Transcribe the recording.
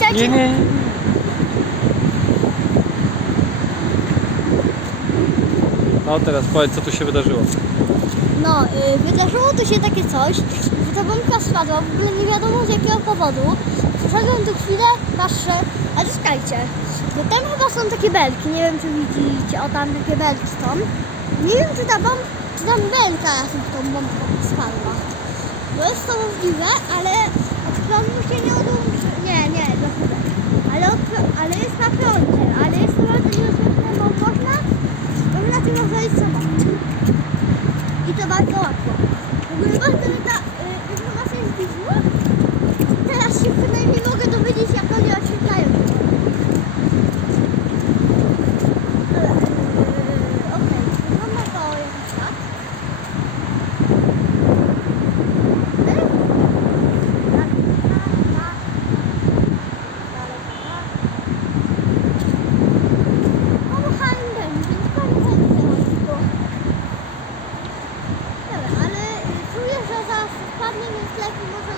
Nie, nie, nie. No teraz powiedz, co tu się wydarzyło. No, y, wydarzyło tu się takie coś, że ta bombka spadła, w ogóle nie wiadomo z jakiego powodu. Przyszedłem tu chwilę, patrzę, ale czekajcie, bo tam chyba są takie belki, nie wiem czy widzicie, o tam takie belki są. Nie wiem czy ta bomb, czy tam belka razem z tą bombką spadła. Bo jest to możliwe, ale od się nie odłączy. ta walka łatwa. W ogóle ta informacja y, jest no? Teraz się przynajmniej mogę dowiedzieć, jak oni się 너무